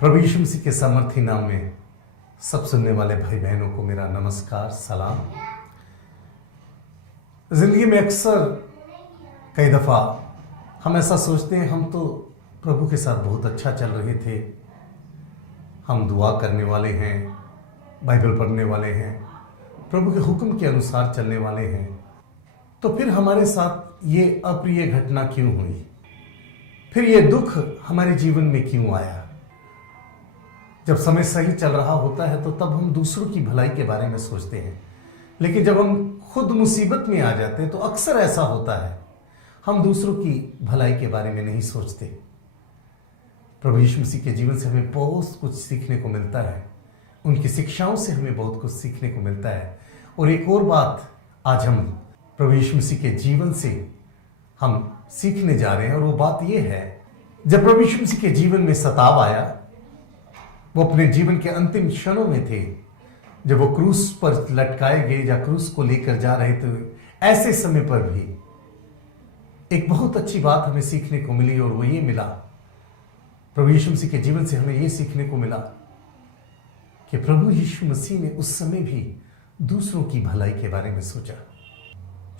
प्रभु यीशु मसीह के सामर्थी नाम में सब सुनने वाले भाई बहनों को मेरा नमस्कार, सलाम। जिंदगी में अक्सर कई दफ़ा हम ऐसा सोचते हैं, हम तो प्रभु के साथ बहुत अच्छा चल रहे थे, हम दुआ करने वाले हैं, बाइबल पढ़ने वाले हैं, प्रभु के हुक्म के अनुसार चलने वाले हैं, तो फिर हमारे साथ ये अप्रिय घटना क्यों हुई? फिर ये दुख हमारे जीवन में क्यों आया? जब समय सही चल रहा होता है तो तब हम दूसरों की भलाई के बारे में सोचते हैं, लेकिन जब हम खुद मुसीबत में आ जाते हैं तो अक्सर ऐसा होता है, हम दूसरों की भलाई के बारे में नहीं सोचते। प्रभु यीशु मसीह के जीवन से हमें बहुत कुछ सीखने को मिलता है, उनकी शिक्षाओं से हमें बहुत कुछ सीखने को मिलता है। और एक और बात आज हम प्रभु यीशु मसीह के जीवन से हम सीखने जा रहे हैं, और वो बात ये है, जब प्रभु यीशु मसीह के जीवन में सताव आया, वो अपने जीवन के अंतिम क्षणों में थे, जब वो क्रूस पर लटकाए गए या क्रूस को लेकर जा रहे थे, ऐसे समय पर भी एक बहुत अच्छी बात हमें सीखने को मिली, और वो ये मिला, प्रभु यीशु मसीह के जीवन से हमें ये सीखने को मिला कि प्रभु यीशु मसीह ने उस समय भी दूसरों की भलाई के बारे में सोचा।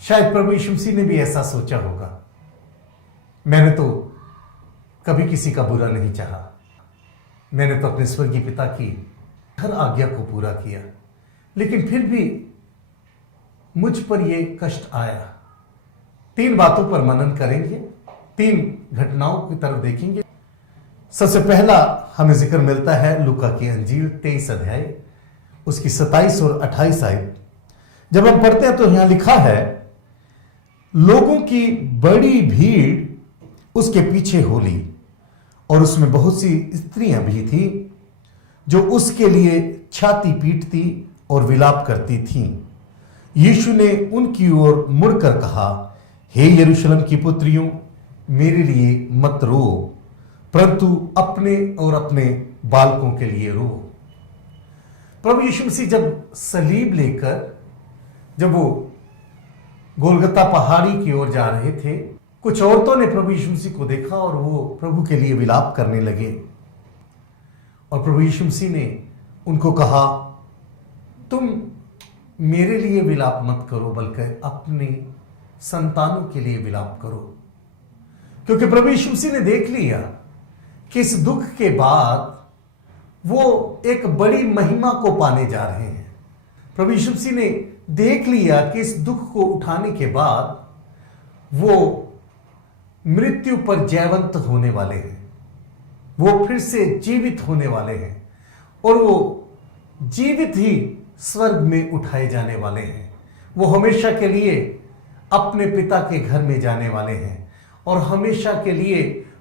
शायद प्रभु यीशु मसीह ने भी ऐसा सोचा होगा, मैंने तो कभी किसी का बुरा नहीं चाहा, मैंने तो अपने स्वर्गीय पिता की हर आज्ञा को पूरा किया, लेकिन फिर भी मुझ पर यह कष्ट आया। 3 बातों पर मनन करेंगे, 3 घटनाओं की तरफ देखेंगे। सबसे पहला हमें जिक्र मिलता है लूका की अंजील 23 अध्याय, उसकी 27 और 28 आयत। जब हम पढ़ते हैं तो यहां लिखा है, लोगों की बड़ी भीड़ उसके पीछे हो ली, और उसमें बहुत सी स्त्रियां भी थी जो उसके लिए छाती पीटती और विलाप करती थीं। यीशु ने उनकी ओर मुड़कर कहा, हे यरूशलेम की पुत्रियों, मेरे लिए मत रो, परंतु अपने और अपने बालकों के लिए रो। प्रभु यीशु मसीह जब सलीब लेकर जब वो गोलगत्ता पहाड़ी की ओर जा रहे थे, कुछ औरतों ने प्रभु यीशु मसीह को देखा और वो प्रभु के लिए विलाप करने लगे, और प्रभु यीशु मसीह ने उनको कहा, तुम मेरे लिए विलाप मत करो, बल्कि अपने संतानों के लिए विलाप करो। क्योंकि प्रभु यीशु मसीह ने देख लिया कि इस दुख के बाद वो एक बड़ी महिमा को पाने जा रहे हैं। प्रभु यीशु मसीह ने देख लिया कि इस दुख को उठाने के बाद वो मृत्यु पर जयवंत होने वाले हैं, वो फिर से जीवित होने वाले हैं, और वो जीवित ही स्वर्ग में उठाए जाने वाले हैं। वो हमेशा के लिए अपने पिता के घर में जाने वाले हैं, और हमेशा के लिए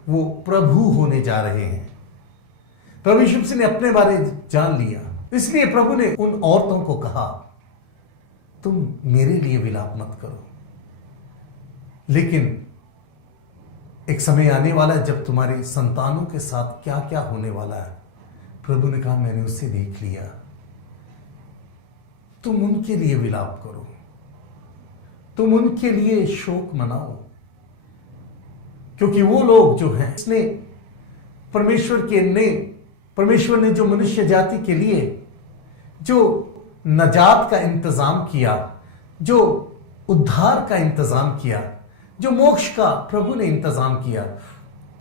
वो प्रभु होने जा रहे हैं। प्रभु यीशु मसीह ने अपने बारे जान लिया, इसलिए प्रभु ने उन औरतों को कहा, तुम मेरे लिए विलाप मत करो, लेकिन एक समय आने वाला है जब तुम्हारे संतानों के साथ क्या क्या होने वाला है। प्रभु ने कहा, मैंने उसे देख लिया, तुम उनके लिए विलाप करो, तुम उनके लिए शोक मनाओ, क्योंकि वो लोग जो हैं, इसने परमेश्वर ने जो मनुष्य जाति के लिए जो नजात का इंतजाम किया, जो उद्धार का इंतजाम किया, जो मोक्ष का प्रभु ने इंतजाम किया,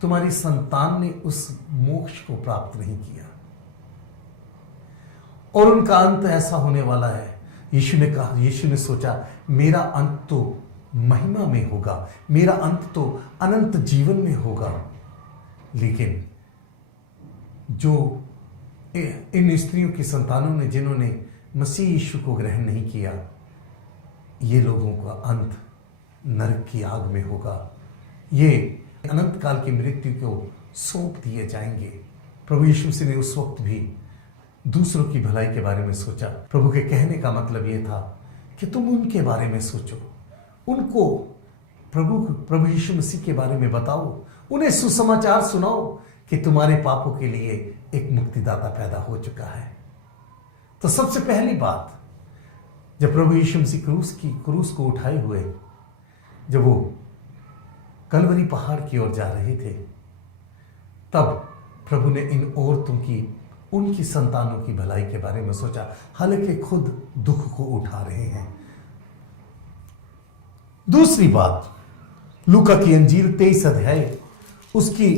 तुम्हारी संतान ने उस मोक्ष को प्राप्त नहीं किया, और उनका अंत ऐसा होने वाला है। यीशु ने सोचा, मेरा अंत तो महिमा में होगा, मेरा अंत तो अनंत जीवन में होगा, लेकिन जो इन स्त्रियों की संतानों ने, जिन्होंने मसीह यीशु को ग्रहण नहीं किया, ये लोगों का अंत नरक की आग में होगा, ये अनंत काल की मृत्यु को सौंप दिए जाएंगे। प्रभु यीशु मसीह ने उस वक्त भी दूसरों की भलाई के बारे में सोचा। प्रभु के कहने का मतलब ये था कि तुम उनके बारे में सोचो, उनको प्रभु यीशु मसीह के बारे में बताओ, उन्हें सुसमाचार सुनाओ कि तुम्हारे पापों के लिए एक मुक्तिदाता पैदा हो चुका है। तो सबसे पहली बात, जब प्रभु यीशु मसीह क्रूस को उठाए हुए जब वो कलवरी पहाड़ की ओर जा रहे थे, तब प्रभु ने इन औरतों की, उनकी संतानों की भलाई के बारे में सोचा, हालांकि खुद दुख को उठा रहे हैं। दूसरी बात, लूका की अंजील 23 अध्याय उसकी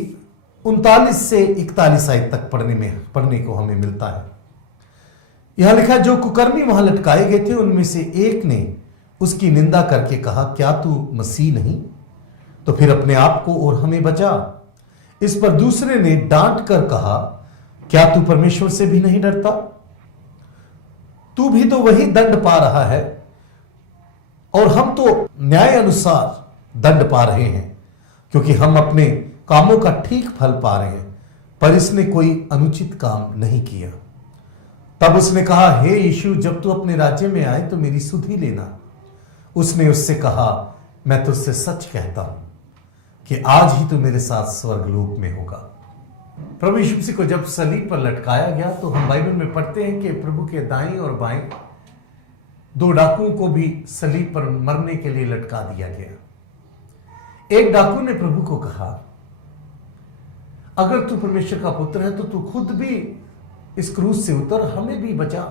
39 से 41 आयत तक पढ़ने को हमें मिलता है। यहां लिखा, जो कुकर्मी वहां लटकाए गए थे उनमें से एक ने उसकी निंदा करके कहा, क्या तू मसीह नहीं? तो फिर अपने आप को और हमें बचा। इस पर दूसरे ने डांट कर कहा, क्या तू परमेश्वर से भी नहीं डरता? तू भी तो वही दंड पा रहा है और हम तो न्याय अनुसार दंड पा रहे हैं, क्योंकि हम अपने कामों का ठीक फल पा रहे हैं, पर इसने कोई अनुचित काम नहीं किया। तब उसने कहा, हे यीशु, जब तू अपने राज्य में आए तो मेरी सुध ही लेना। उसने उससे कहा, मैं तुझसे सच कहता हूं कि आज ही तू मेरे साथ स्वर्गलोक में होगा। प्रभु यीशु मसीह को जब सलीब पर लटकाया गया तो हम बाइबल में पढ़ते हैं कि प्रभु के दाईं और बाएं 2 डाकुओं को भी सलीब पर मरने के लिए लटका दिया गया। एक डाकू ने प्रभु को कहा, अगर तू परमेश्वर का पुत्र है तो तू खुद भी इस क्रूस से उतर, हमें भी बचा।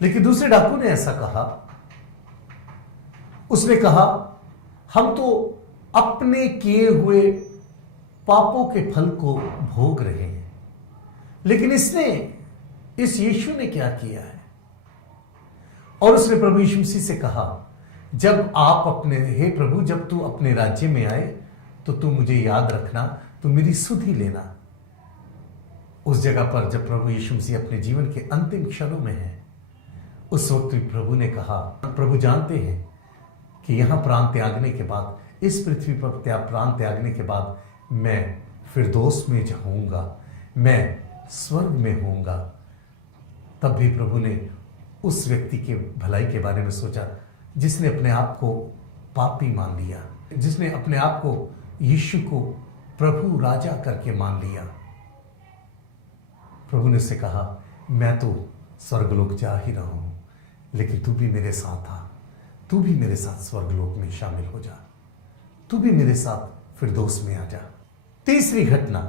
लेकिन दूसरे डाकू ने ऐसा कहा, उसने कहा, हम तो अपने किए हुए पापों के फल को भोग रहे हैं, लेकिन इस यीशु ने क्या किया है? और उसने प्रभु यीशु मसीह से कहा, हे प्रभु, जब तू अपने राज्य में आए तो तू मुझे याद रखना, तू मेरी सुध ही लेना। उस जगह पर जब प्रभु यीशु मसीह अपने जीवन के अंतिम क्षणों में है, उस वक्त भी प्रभु ने कहा, प्रभु जानते हैं कि यहां प्राण त्यागने के बाद, इस पृथ्वी पर प्राण त्यागने के बाद मैं फिरदौस में जाऊंगा, मैं स्वर्ग में होऊंगा। तब भी प्रभु ने उस व्यक्ति के भलाई के बारे में सोचा जिसने अपने आप को पापी मान लिया, जिसने अपने आप को यीशु को प्रभु राजा करके मान लिया। प्रभु ने उससे कहा, मैं तो स्वर्गलोक जा ही रहा हूं, लेकिन तू भी मेरे साथ आ, तू भी मेरे साथ स्वर्गलोक में शामिल हो जा, तू भी मेरे साथ फिरदौस में आ जा। तीसरी घटना,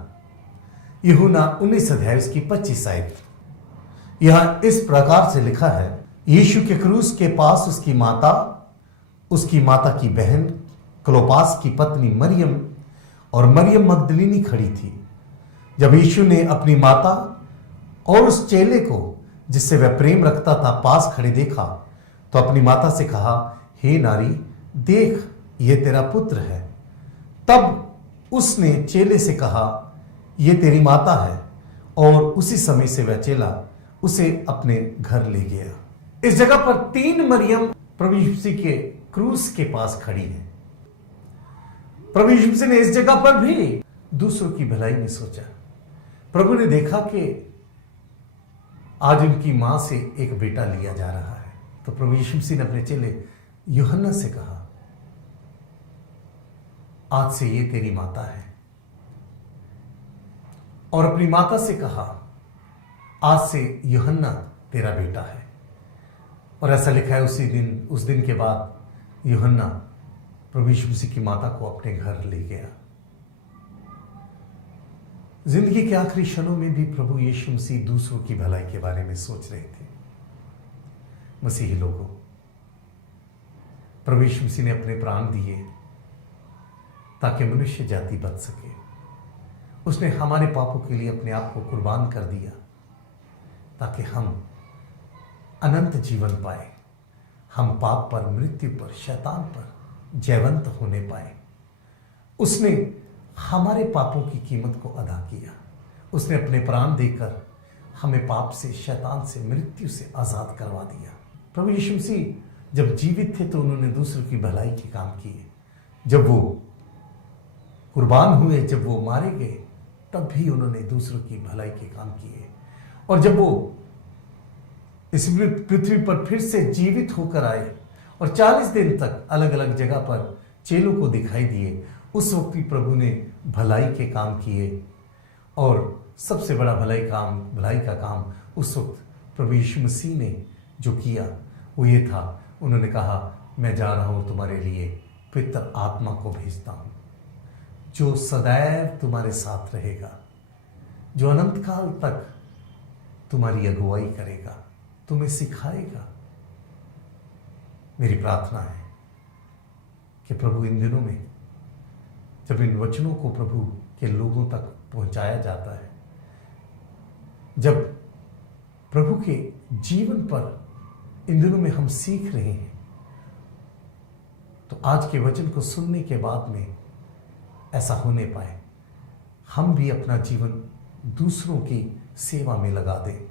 यूहन्ना 19 अध्याय उसकी 25 आयत। यहां इस प्रकार से लिखा है, यीशु के क्रूस के पास उसकी माता की बहन क्लोपास की पत्नी मरियम और मरियम मगदलीनी खड़ी थी। जब यीशु ने अपनी माता और उस चेले को जिससे वह प्रेम रखता था पास खड़े देखा तो अपनी माता से कहा, हे नारी, देख ये तेरा पुत्र है। तब उसने चेले से कहा, ये तेरी माता है, और उसी समय से वह चेला उसे अपने घर ले गया। इस जगह पर 3 मरियम प्रभु यीशु मसीह के क्रूस के पास खड़ी हैं। प्रभु यीशु मसीह ने इस जगह पर भी दूसरों की भलाई में सोचा। प्रभु ने देखा कि आज उनकी मां से एक बेटा लिया जा रहा है, तो प्रभु यीशु मसीह ने अपने चेले यूहन्ना से कहा, आज से ये तेरी माता है। और अपनी माता से कहा, आज से यूहन्ना तेरा बेटा है। और ऐसा लिखा है उस दिन के बाद यूहन्ना प्रभु यीशु मसीह की माता को अपने घर ले गया। जिंदगी के आखिरी क्षणों में भी प्रभु यीशु मसीह दूसरों की भलाई के बारे में सोच रहे थे। मसीही लोगों, प्रभु यीशु मसीह ने अपने प्राण दिए ताकि मनुष्य जाति बच सके। उसने हमारे पापों के लिए अपने आप को कुर्बान कर दिया ताकि हम अनंत जीवन पाए, हम पाप पर, मृत्यु पर, शैतान पर जयवंत होने पाए। उसने हमारे पापों की कीमत को अदा किया। उसने अपने प्राण देकर हमें पाप से, शैतान से, मृत्यु से आजाद करवा दिया। प्रभु यीशु मसीह जब जीवित थे तो उन्होंने दूसरों की भलाई के काम किए। जब वो कुर्बान हुए, जब वो मारे गए, तब भी उन्होंने दूसरों की भलाई के काम किए। और जब वो इस पृथ्वी पर फिर से जीवित होकर आए और 40 दिन तक अलग अलग जगह पर चेलों को दिखाई दिए, उस वक्त भी प्रभु ने भलाई के काम किए। और सबसे बड़ा भलाई का काम उस वक्त प्रभु यीशु मसीह ने जो किया वो ये था, उन्होंने कहा, मैं जा रहा हूं तुम्हारे लिए पवित्र आत्मा को भेजता हूं जो सदैव तुम्हारे साथ रहेगा। जो अनंत काल तक तुम्हारी अगुवाई करेगा, तुम्हें सिखाएगा। मेरी प्रार्थना है कि प्रभु इन दिनों में जब इन वचनों को प्रभु के लोगों तक पहुंचाया जाता है, जब प्रभु के जीवन पर इन दिनों में हम सीख रहे हैं, तो आज के वचन को सुनने के बाद में ऐसा होने पाए हम भी अपना जीवन दूसरों की सेवा में लगा दें।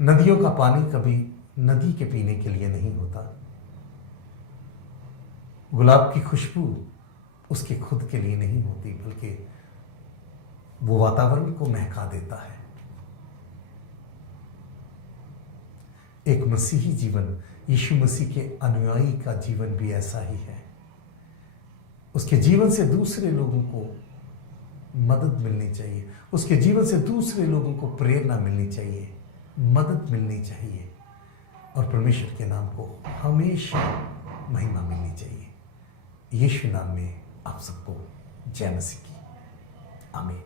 नदियों का पानी कभी नदी के पीने के लिए नहीं होता। गुलाब की खुशबू उसके खुद के लिए नहीं होती, बल्कि वो वातावरण को महका देता है। एक मसीही जीवन, यीशु मसीह के अनुयायी का जीवन भी ऐसा ही है। उसके जीवन से दूसरे लोगों को मदद मिलनी चाहिए, उसके जीवन से दूसरे लोगों को प्रेरणा मिलनी चाहिए, मदद मिलनी चाहिए, और परमेश्वर के नाम को हमेशा महिमा मिलनी चाहिए। यीशु नाम में आप सबको जय मसीह की आमीन।